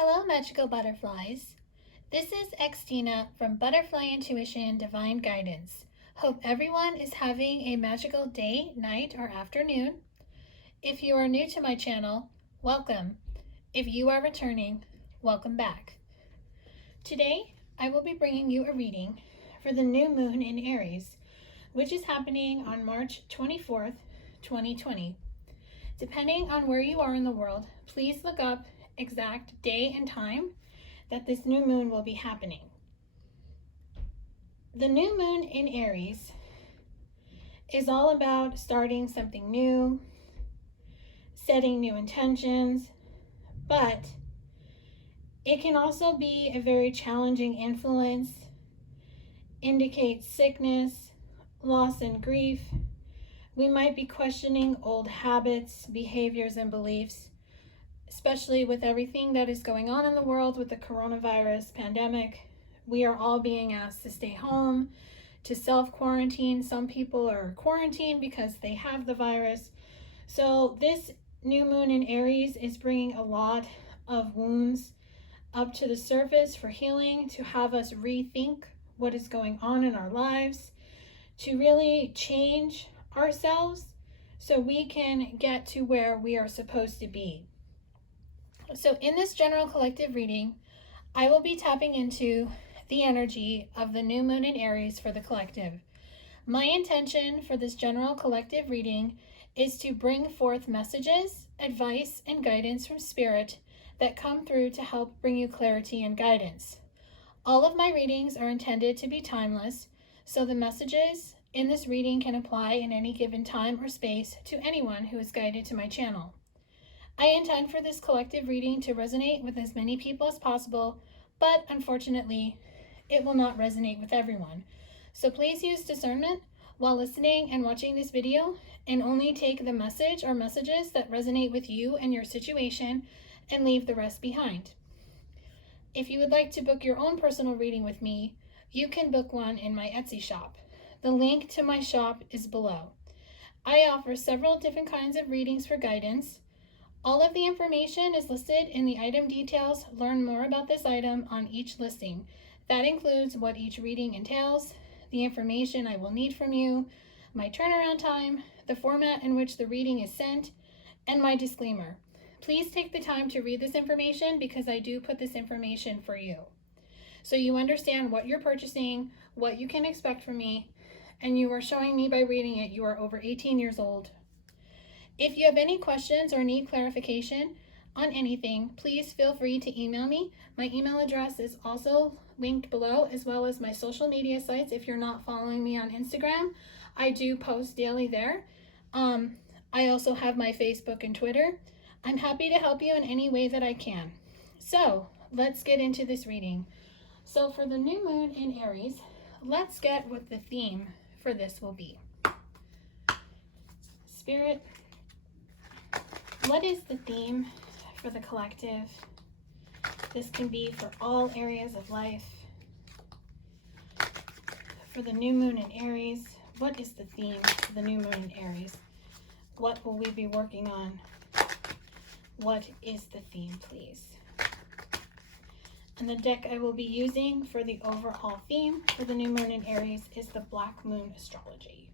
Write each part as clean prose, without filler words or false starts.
Hello, magical butterflies. This is Xtina from ButterflyIntuition Divine Guidance. Hope everyone is having a magical day, night, or afternoon. If you are new to my channel, welcome. If you are returning, welcome back. Today, I will be bringing you a reading for the new moon in Aries, which is happening on March 24th, 2020. Depending on where you are in the world, please look up exact day and time that this new moon will be happening. The new moon in Aries is all about starting something new, setting new intentions, but it can also be a very challenging influence, indicate sickness, loss, and grief. We might be questioning old habits, behaviors, and beliefs, especially with everything that is going on in the world with the coronavirus pandemic. We are all being asked to stay home, to self-quarantine. Some people are quarantined because they have the virus. So this new moon in Aries is bringing a lot of wounds up to the surface for healing, to have us rethink what is going on in our lives, to really change ourselves so we can get to where we are supposed to be. So in this general collective reading, I will be tapping into the energy of the new moon in Aries for the collective. My intention for this general collective reading is to bring forth messages, advice, and guidance from Spirit that come through to help bring you clarity and guidance. All of my readings are intended to be timeless, so the messages in this reading can apply in any given time or space to anyone who is guided to my channel. I intend for this collective reading to resonate with as many people as possible, but unfortunately, it will not resonate with everyone. So please use discernment while listening and watching this video, and only take the message or messages that resonate with you and your situation, and leave the rest behind. If you would like to book your own personal reading with me, you can book one in my Etsy shop. The link to my shop is below. I offer several different kinds of readings for guidance. All of the information is listed in the item details. Learn more about this item on each listing. That includes what each reading entails, the information I will need from you, my turnaround time, the format in which the reading is sent, and my disclaimer. Please take the time to read this information because I do put this information for you, so you understand what you're purchasing, what you can expect from me, and you are showing me by reading it you are over 18 years old. If you have any questions or need clarification on anything, please feel free to email me. My email address is also linked below, as well as my social media sites. If you're not following me on Instagram, I do post daily there. I also have my Facebook and Twitter. I'm happy to help you in any way that I can. So let's get into this reading. So for the new moon in Aries, let's get what the theme for this will be. Spirit, what is the theme for the collective? This can be for all areas of life. For the new moon in Aries, what is the theme for the new moon in Aries? What will we be working on? What is the theme, please? And the deck I will be using for the overall theme for the new moon in Aries is the Black Moon Astrology.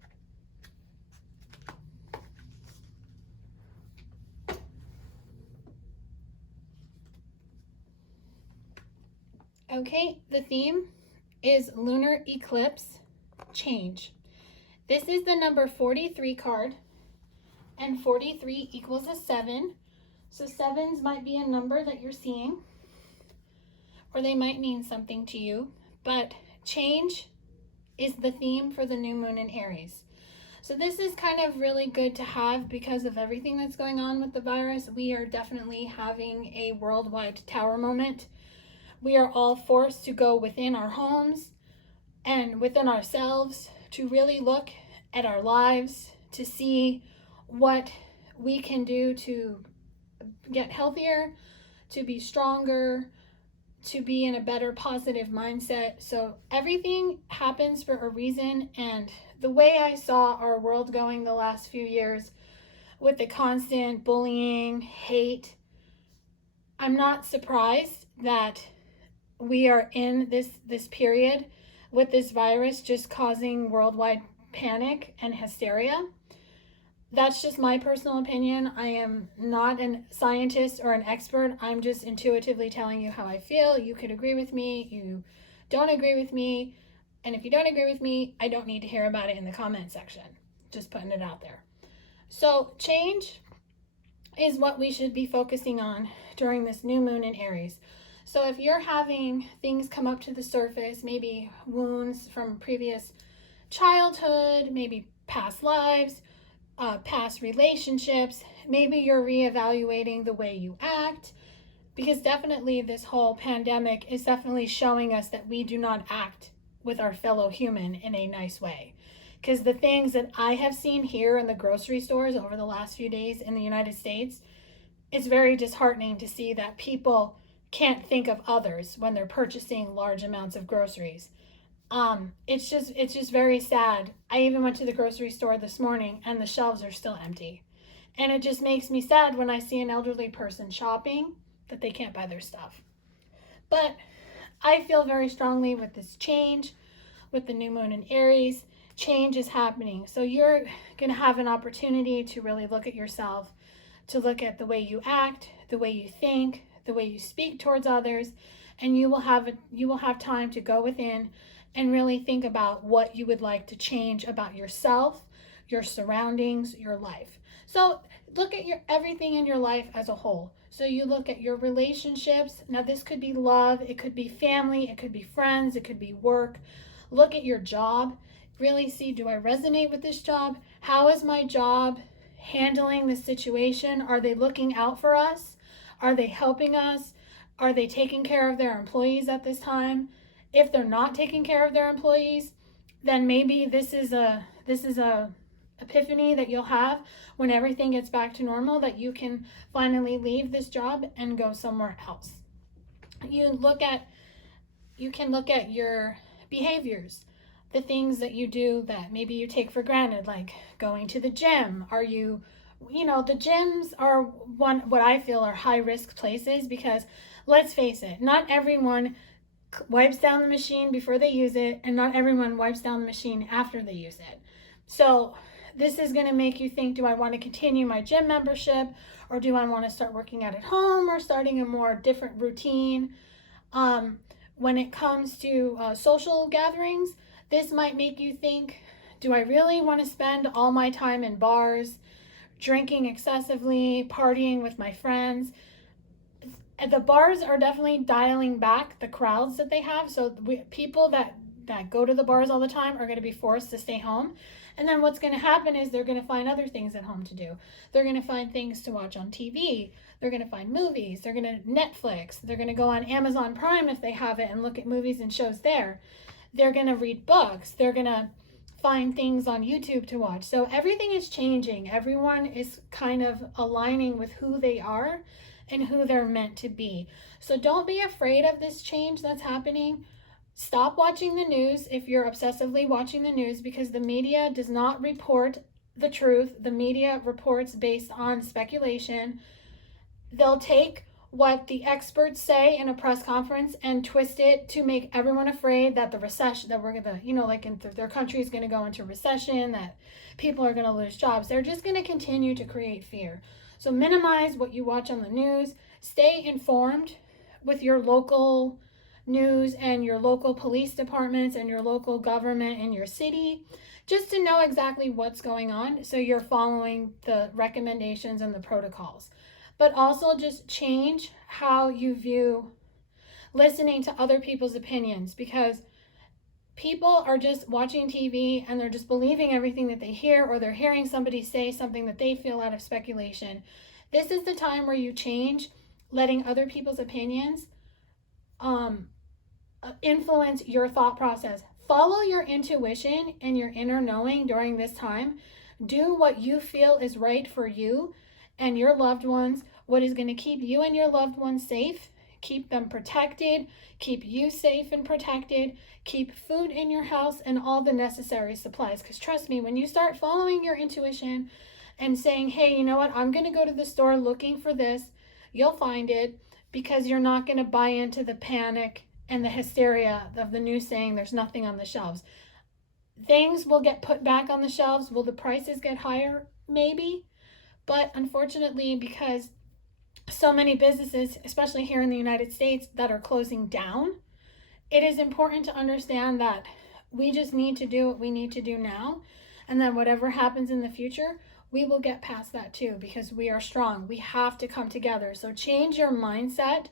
Okay, the theme is lunar eclipse change. This is the number 43 card, and 43 equals a 7. So 7s might be a number that you're seeing, or they might mean something to you, but change is the theme for the new moon in Aries. So this is kind of really good to have because of everything that's going on with the virus. We are definitely having a worldwide tower moment. We are all forced to go within our homes and within ourselves to really look at our lives, to see what we can do to get healthier, to be stronger, to be in a better positive mindset. So everything happens for a reason, and the way I saw our world going the last few years with the constant bullying, hate, I'm not surprised that we are in this period with this virus just causing worldwide panic and hysteria. That's just my personal opinion. I am not a scientist or an expert. I'm just intuitively telling you how I feel. You could agree with me, you don't agree with me, and if you don't agree with me, I don't need to hear about it in the comment section. Just putting it out there. So, change is what we should be focusing on during this new moon in Aries. So if you're having things come up to the surface, maybe wounds from previous childhood, maybe past lives, past relationships, maybe you're reevaluating the way you act, because definitely this whole pandemic is definitely showing us that we do not act with our fellow human in a nice way. Because the things that I have seen here in the grocery stores over the last few days in the United States, it's very disheartening to see that people can't think of others when they're purchasing large amounts of groceries. It's just very sad. I even went to the grocery store this morning and the shelves are still empty. And it just makes me sad when I see an elderly person shopping that they can't buy their stuff. But I feel very strongly with this change, with the new moon in Aries, change is happening. So you're going to have an opportunity to really look at yourself, to look at the way you act, the way you think, the way you speak towards others, and you will have time to go within and really think about what you would like to change about yourself, your surroundings, your life. So look at everything in your life as a whole. So you look at your relationships. Now this could be love, it could be family, it could be friends, it could be work. Look at your job. Really see, do I resonate with this job? How is my job handling this situation? Are they looking out for us? Are they helping us? Are they taking care of their employees at this time? If they're not taking care of their employees, then maybe this is a epiphany that you'll have when everything gets back to normal, that you can finally leave this job and go somewhere else. You can look at your behaviors, the things that you do that maybe you take for granted, like going to the gym. The gyms are what I feel are high risk places, because let's face it, not everyone wipes down the machine before they use it, and not everyone wipes down the machine after they use it. So this is going to make you think, do I want to continue my gym membership, or do I want to start working out at home, or starting a more different routine? When it comes to social gatherings, this might make you think, do I really want to spend all my time in bars, drinking excessively, partying with my friends? The bars are definitely dialing back the crowds that they have. So people that go to the bars all the time are going to be forced to stay home. And then what's going to happen is they're going to find other things at home to do. They're going to find things to watch on TV. They're going to find movies. They're going to Netflix. They're going to go on Amazon Prime if they have it and look at movies and shows there. They're going to read books. They're going to find things on YouTube to watch. So everything is changing. Everyone is kind of aligning with who they are and who they're meant to be. So don't be afraid of this change that's happening. Stop watching the news if you're obsessively watching the news, because the media does not report the truth. The media reports based on speculation. They'll take what the experts say in a press conference and twist it to make everyone afraid that the recession, that we're gonna, like their country is gonna go into recession, that people are gonna lose jobs. They're just gonna continue to create fear. So minimize what you watch on the news. Stay informed with your local news and your local police departments and your local government in your city, just to know exactly what's going on, so you're following the recommendations and the protocols. But also just change how you view listening to other people's opinions, because people are just watching TV and they're just believing everything that they hear, or they're hearing somebody say something that they feel out of speculation. This is the time where you change, letting other people's opinions influence your thought process. Follow your intuition and your inner knowing during this time. Do what you feel is right for you and your loved ones, what is going to keep you and your loved ones safe, keep them protected, keep you safe and protected, keep food in your house and all the necessary supplies. Because trust me, when you start following your intuition and saying, hey, you know what, I'm going to go to the store looking for this, you'll find it. because you're not going to buy into the panic and the hysteria of the news saying there's nothing on the shelves. Things will get put back on the shelves. Will the prices get higher? Maybe. But unfortunately, because so many businesses, especially here in the United States, that are closing down, it is important to understand that we just need to do what we need to do now. And then whatever happens in the future, we will get past that too, because we are strong. We have to come together. So change your mindset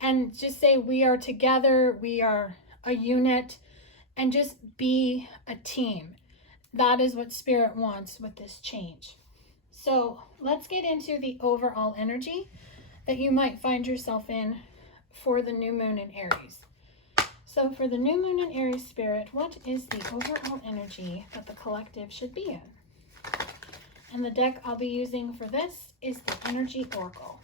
and just say we are together, we are a unit, and just be a team. That is what Spirit wants with this change. So let's get into the overall energy that you might find yourself in for the new moon in Aries. So for the new moon in Aries, Spirit, what is the overall energy that the collective should be in? And the deck I'll be using for this is the Energy Oracle.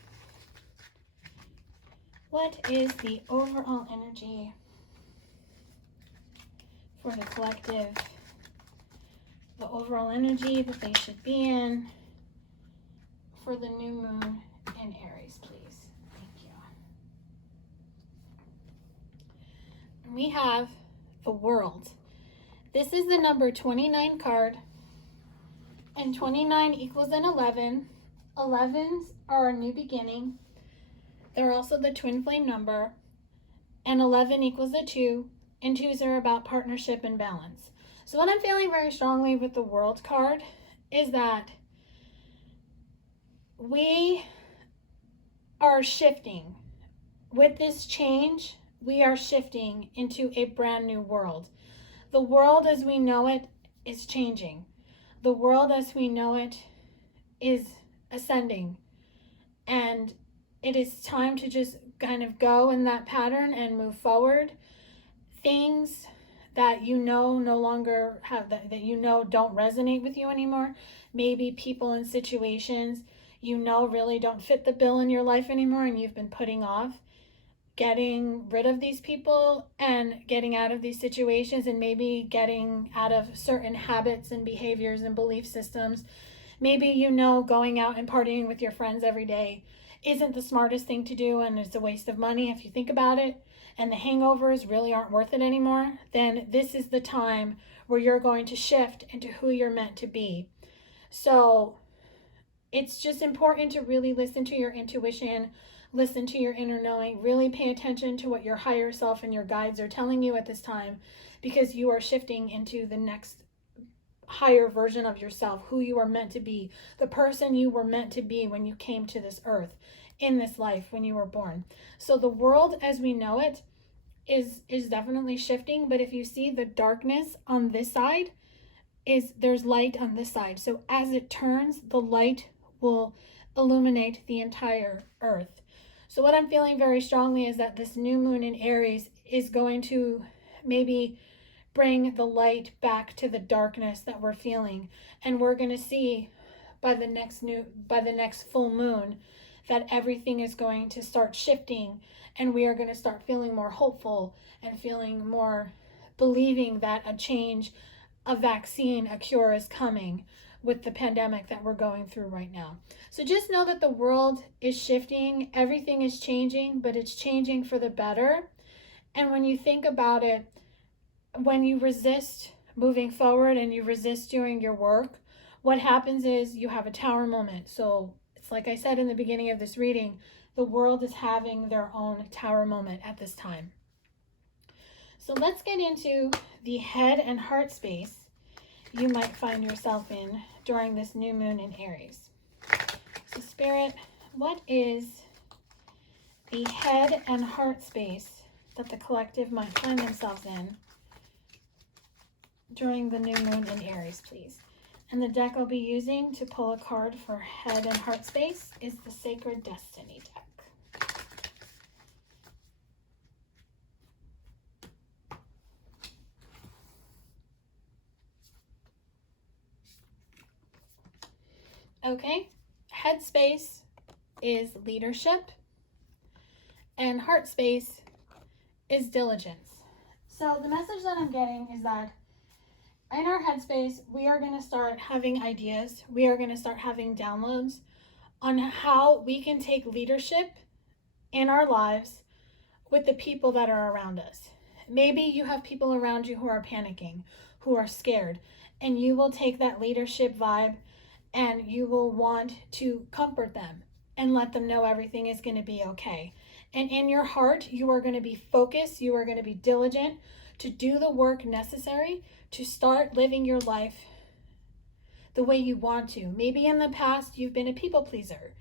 What is the overall energy for the collective? The overall energy that they should be in for the new moon in Aries, please. Thank you. And we have the World. This is the number 29 card, and 29 equals an 11. 11s are a new beginning. They're also the twin flame number, and 11 equals a 2, and 2s are about partnership and balance. So what I'm feeling very strongly with the World card is that we are shifting. With this change, we are shifting into a brand new world. The world as we know it is changing. The world as we know it is ascending. And it is time to just kind of go in that pattern and move forward. Things that you know no longer have, that you know don't resonate with you anymore. Maybe people and situations you know really don't fit the bill in your life anymore, and you've been putting off getting rid of these people and getting out of these situations, and maybe getting out of certain habits and behaviors and belief systems. Maybe you know going out and partying with your friends every day isn't the smartest thing to do, and it's a waste of money if you think about it, and the hangovers really aren't worth it anymore. Then this is the time where you're going to shift into who you're meant to be. So it's just important to really listen to your intuition, listen to your inner knowing, really pay attention to what your higher self and your guides are telling you at this time, because you are shifting into the next higher version of yourself, who you are meant to be, the person you were meant to be when you came to this earth, in this life, when you were born. So the world as we know it is definitely shifting, but if you see the darkness on this side, there's light on this side. So as it turns, the light will illuminate the entire earth. So what I'm feeling very strongly is that this new moon in Aries is going to maybe bring the light back to the darkness that we're feeling. And we're going to see by the next full moon that everything is going to start shifting, and we are going to start feeling more hopeful and feeling more believing that a change, a vaccine, a cure is coming with the pandemic that we're going through right now. So just know that the world is shifting, everything is changing, but it's changing for the better. And when you think about it, when you resist moving forward and you resist doing your work, what happens is you have a tower moment. So it's like I said in the beginning of this reading, the world is having their own tower moment at this time. So let's get into the head and heart space you might find yourself in during this new moon in Aries. So Spirit, what is the head and heart space that the collective might find themselves in during the new moon in Aries, please? And the deck I'll be using to pull a card for head and heart space is the Sacred Destiny deck. Okay, head space is leadership, and heart space is diligence. So the message that I'm getting is that in our headspace, we are going to start having ideas. We are going to start having downloads on how we can take leadership in our lives with the people that are around us. Maybe you have people around you who are panicking, who are scared, and you will take that leadership vibe and you will want to comfort them and let them know everything is going to be okay. And in your heart, you are going to be focused, you are going to be diligent to do the work necessary to start living your life the way you want to. Maybe in the past you've been a people pleaser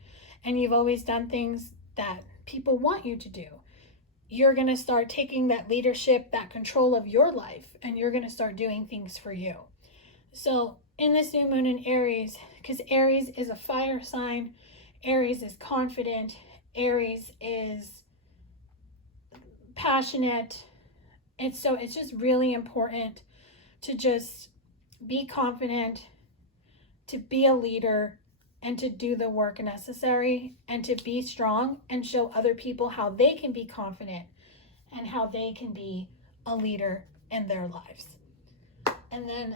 and you've always done things that people want you to do. You're going to start taking that leadership, that control of your life, and you're going to start doing things for you. So in this new moon in Aries, because Aries is a fire sign, Aries is confident, Aries is passionate. And so it's just really important to just be confident, to be a leader, and to do the work necessary, and to be strong and show other people how they can be confident and how they can be a leader in their lives. And then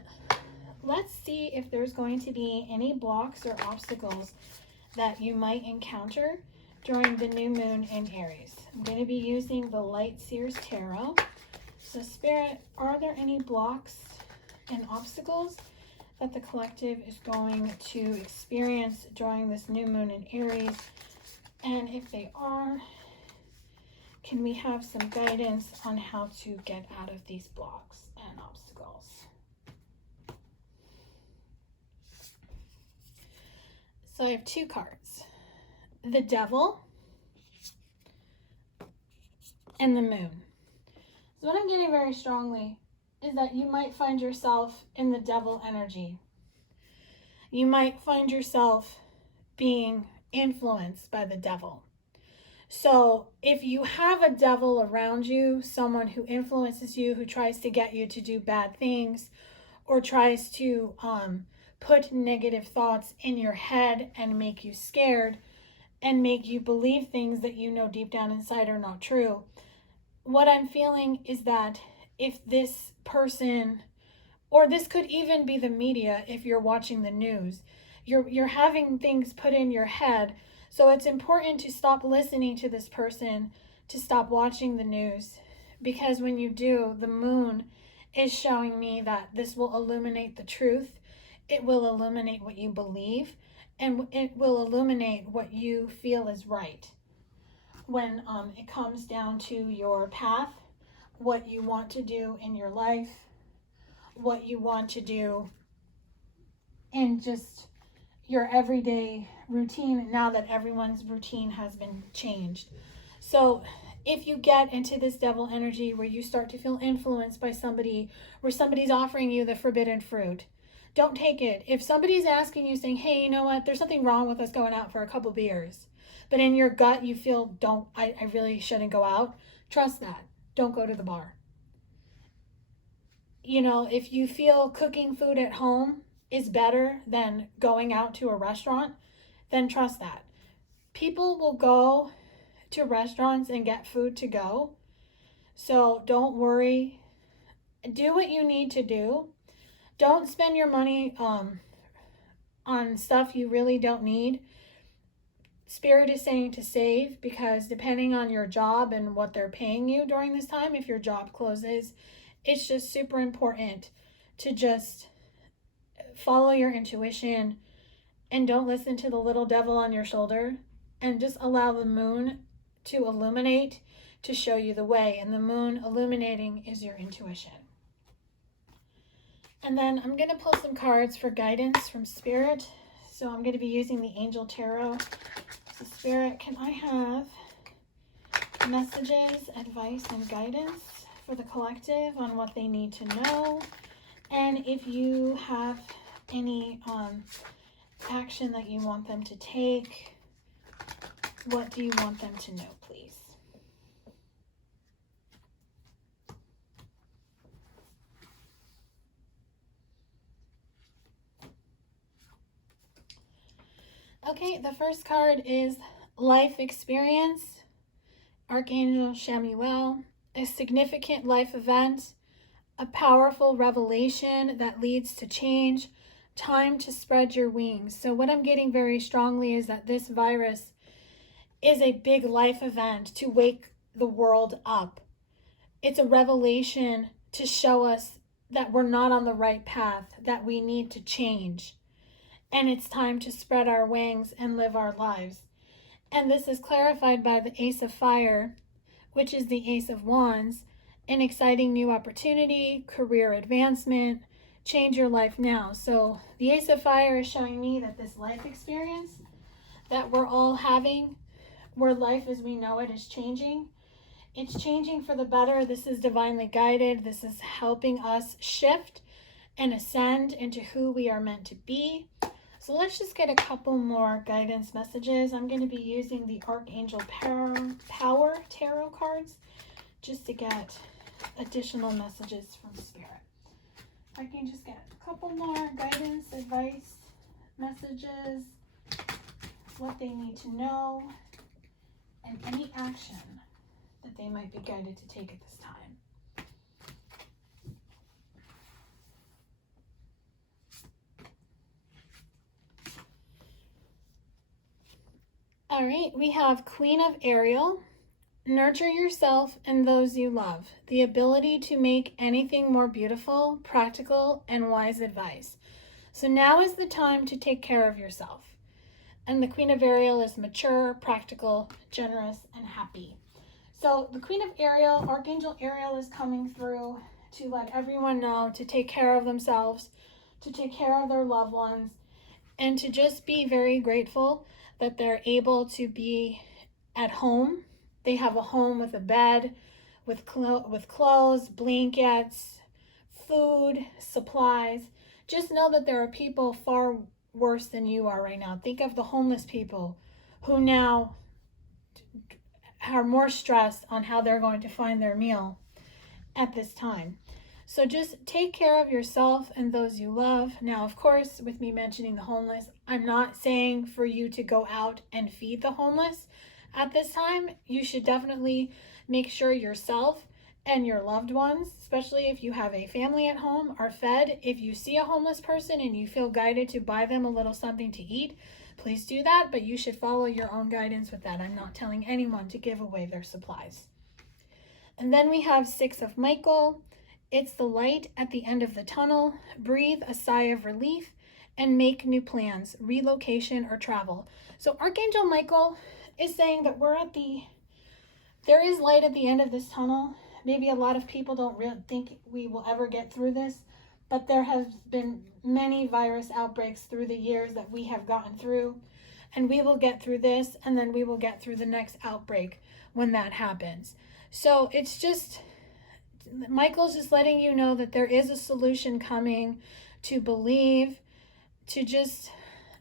let's see if there's going to be any blocks or obstacles that you might encounter during the new moon in Aries. I'm going to be using the Light Seers Tarot. So Spirit, are there any blocks and obstacles that the collective is going to experience during this new moon in Aries? And if they are, can we have some guidance on how to get out of these blocks and obstacles? So I have two cards, the Devil and the Moon. So what I'm getting very strongly is that you might find yourself in the devil energy. You might find yourself being influenced by the devil. So if you have a devil around you, someone who influences you, who tries to get you to do bad things, or tries to put negative thoughts in your head and make you scared and make you believe things that you know deep down inside are not true, what I'm feeling is that if this person, or this could even be the media if you're watching the news, you're having things put in your head. So it's important to stop listening to this person, to stop watching the news, because when you do, the moon is showing me that this will illuminate the truth. It will illuminate what you believe, and it will illuminate what you feel is right. When it comes down to your path, what you want to do in your life, what you want to do in just your everyday routine, now that everyone's routine has been changed. So if you get into this devil energy where you start to feel influenced by somebody, where somebody's offering you the forbidden fruit, don't take it. If somebody's asking you, saying, hey, you know what, there's something wrong with us going out for a couple beers, but in your gut you feel, I really shouldn't go out, trust that. Don't go to the bar. You know, if you feel cooking food at home is better than going out to a restaurant, then trust that. People will go to restaurants and get food to go. So don't worry. Do what you need to do. Don't spend your money on stuff you really don't need. Spirit is saying to save, because depending on your job and what they're paying you during this time, if your job closes, it's just super important to just follow your intuition and don't listen to the little devil on your shoulder, and just allow the moon to illuminate, to show you the way. And the moon illuminating is your intuition. And then I'm going to pull some cards for guidance from Spirit. So I'm going to be using the Angel Tarot. So Spirit, can I have messages, advice, and guidance for the collective on what they need to know? And if you have any action that you want them to take, what do you want them to know, please? Okay, the first card is life experience, Archangel Chamuel, a significant life event, a powerful revelation that leads to change, time to spread your wings. So what I'm getting very strongly is that this virus is a big life event to wake the world up. It's a revelation to show us that we're not on the right path, that we need to change. And it's time to spread our wings and live our lives. And this is clarified by the Ace of Fire, which is the Ace of Wands, an exciting new opportunity, career advancement, change your life now. So the Ace of Fire is showing me that this life experience that we're all having, where life as we know it is changing, it's changing for the better. This is divinely guided. This is helping us shift and ascend into who we are meant to be. So let's just get a couple more guidance messages. I'm going to be using the Archangel Power Tarot cards just to get additional messages from Spirit. If I can just get a couple more guidance, advice, messages, what they need to know, and any action that they might be guided to take at this time. All right, we have Queen of Ariel. Nurture yourself and those you love. The ability to make anything more beautiful, practical, and wise advice. So now is the time to take care of yourself. And the Queen of Ariel is mature, practical, generous, and happy. So the Queen of Ariel, Archangel Ariel, is coming through to let everyone know to take care of themselves, to take care of their loved ones, and to just be very grateful that they're able to be at home. They have a home with a bed, with clothes, blankets, food, supplies. Just know that there are people far worse than you are right now. Think of the homeless people who now are more stressed on how they're going to find their meal at this time. So just take care of yourself and those you love. Now, of course, with me mentioning the homeless, I'm not saying for you to go out and feed the homeless at this time. You should definitely make sure yourself and your loved ones, especially if you have a family at home, are fed. If you see a homeless person and you feel guided to buy them a little something to eat, please do that, but you should follow your own guidance with that. I'm not telling anyone to give away their supplies. And then we have Six of Michael. It's the light at the end of the tunnel. Breathe a sigh of relief and make new plans, relocation or travel. So Archangel Michael is saying that there is light at the end of this tunnel. Maybe a lot of people don't really think we will ever get through this, but there have been many virus outbreaks through the years that we have gotten through, and we will get through this, and then we will get through the next outbreak when that happens. So it's just, Michael's just letting you know that there is a solution coming, to believe, to just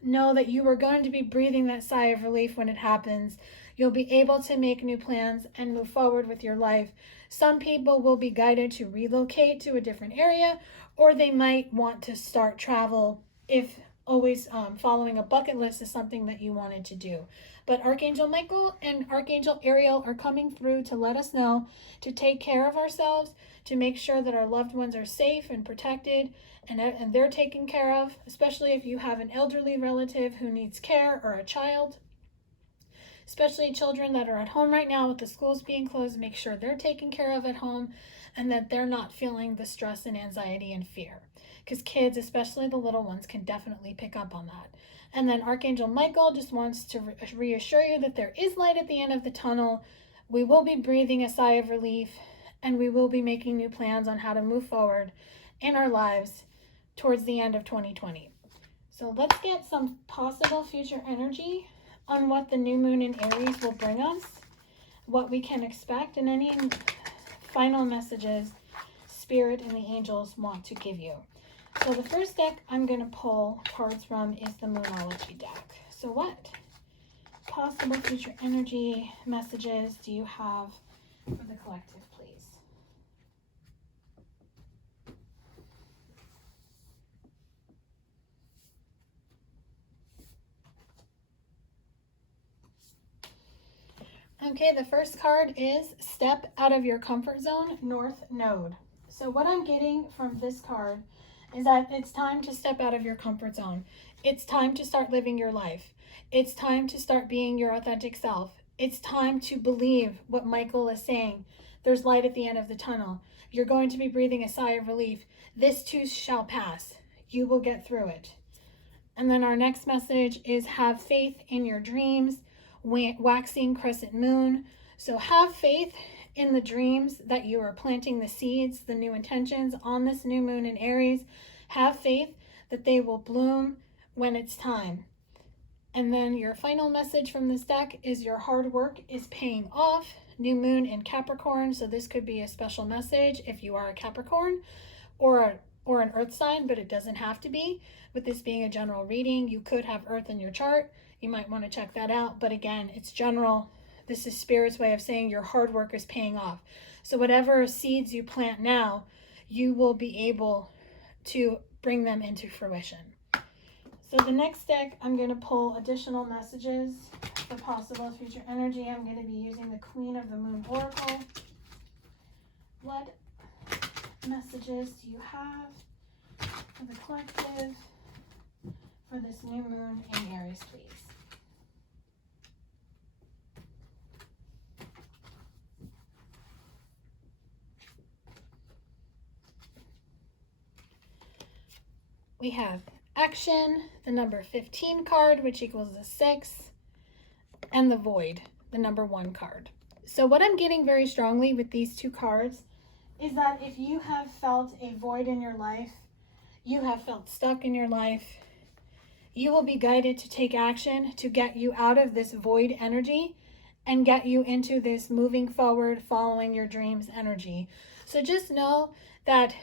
know that you are going to be breathing that sigh of relief when it happens. You'll be able to make new plans and move forward with your life. Some people will be guided to relocate to a different area, or they might want to start travel if always following a bucket list is something that you wanted to do. But Archangel Michael and Archangel Ariel are coming through to let us know to take care of ourselves, to make sure that our loved ones are safe and protected, and they're taken care of, especially if you have an elderly relative who needs care, or a child. Especially children that are at home right now with the schools being closed, make sure they're taken care of at home and that they're not feeling the stress and anxiety and fear. Because kids, especially the little ones, can definitely pick up on that. And then Archangel Michael just wants to reassure you that there is light at the end of the tunnel. We will be breathing a sigh of relief, and we will be making new plans on how to move forward in our lives towards the end of 2020. So let's get some possible future energy on what the new moon in Aries will bring us, what we can expect, and any final messages Spirit and the angels want to give you. So the first deck I'm going to pull cards from is the Moonology deck. So what possible future energy messages do you have for the collective, please? Okay, the first card is Step Out of Your Comfort Zone, North Node. So what I'm getting from this card is that it's time to step out of your comfort zone. It's time to start living your life. It's time to start being your authentic self. It's time to believe what Michael is saying. There's light at the end of the tunnel. You're going to be breathing a sigh of relief. This too shall pass. You will get through it. And then our next message is have faith in your dreams, waxing crescent moon. So have faith in the dreams that you are planting the seeds, the new intentions on this new moon in Aries. Have faith that they will bloom when it's time. And then your final message from this deck is your hard work is paying off. New moon in Capricorn. So this could be a special message if you are a Capricorn or an earth sign, but it doesn't have to be. With this being a general reading, you could have earth in your chart. You might want to check that out. But again, it's general. This is Spirit's way of saying your hard work is paying off. So whatever seeds you plant now, you will be able to bring them into fruition. So the next deck, I'm going to pull additional messages for possible future energy. I'm going to be using the Queen of the Moon Oracle. What messages do you have for the collective for this new moon in Aries, please? We have action, the number 15 card, which equals the 6, and the void, the number 1 card. So what I'm getting very strongly with these two cards is that if you have felt a void in your life, you have felt stuck in your life, you will be guided to take action to get you out of this void energy and get you into this moving forward, following your dreams energy. So just know that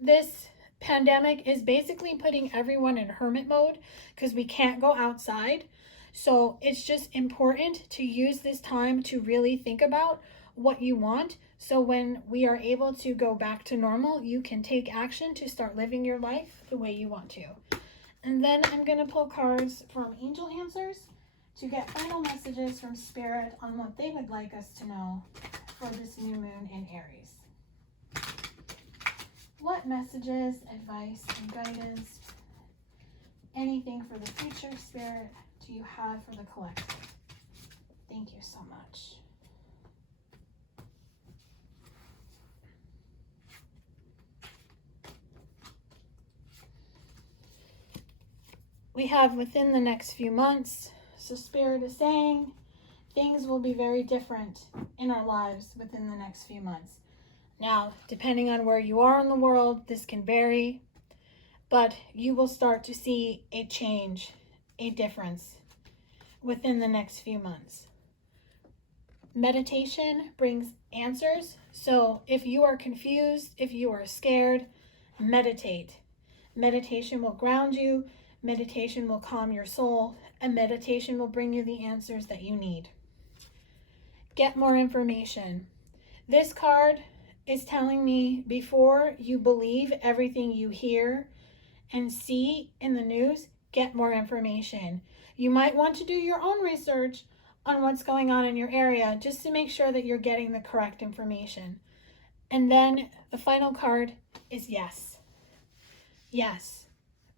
this pandemic is basically putting everyone in hermit mode because we can't go outside. So it's just important to use this time to really think about what you want. So when we are able to go back to normal, you can take action to start living your life the way you want to. And then I'm going to pull cards from Angel Answers to get final messages from Spirit on what they would like us to know for this new moon in Aries. What messages, advice, and guidance, anything for the future, Spirit, do you have for the collective? Thank you so much. We have within the next few months. So Spirit is saying things will be very different in our lives within the next few months. Now, depending on where you are in the world, this can vary, but you will start to see a change, a difference within the next few months. Meditation brings answers. So if you are confused, if you are scared, meditate. Meditation will ground you. Meditation will calm your soul, and meditation will bring you the answers that you need. Get more information. This card is telling me before you believe everything you hear and see in the news, get more information. You might want to do your own research on what's going on in your area just to make sure that you're getting the correct information. And then the final card is yes. Yes.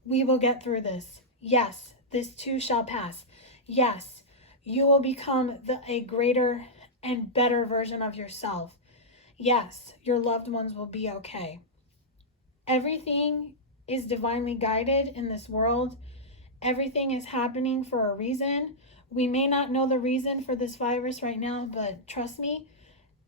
We will get through this. Yes, this too shall pass. Yes, you will become a greater and better version of yourself. Yes, your loved ones will be okay. Everything is divinely guided in this world. Everything is happening for a reason. We may not know the reason for this virus right now, but trust me,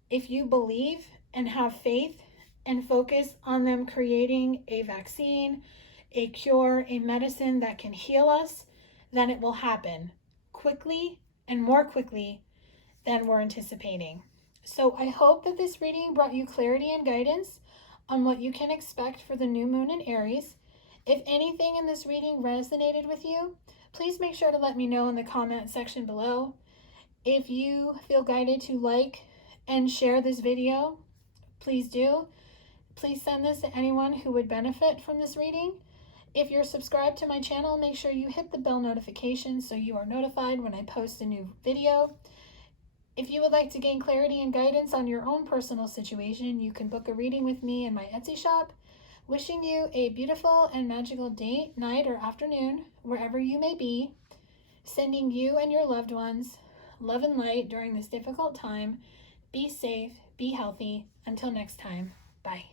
if you believe and have faith and focus on them creating a vaccine, a cure, a medicine that can heal us, then it will happen quickly and more quickly than we're anticipating. So I hope that this reading brought you clarity and guidance on what you can expect for the new moon in Aries. If anything in this reading resonated with you, please make sure to let me know in the comment section below. If you feel guided to like and share this video, please do. Please send this to anyone who would benefit from this reading. If you're subscribed to my channel, make sure you hit the bell notification so you are notified when I post a new video. If you would like to gain clarity and guidance on your own personal situation, you can book a reading with me in my Etsy shop. Wishing you a beautiful and magical day, night, or afternoon, wherever you may be. Sending you and your loved ones love and light during this difficult time. Be safe, be healthy. Until next time, bye.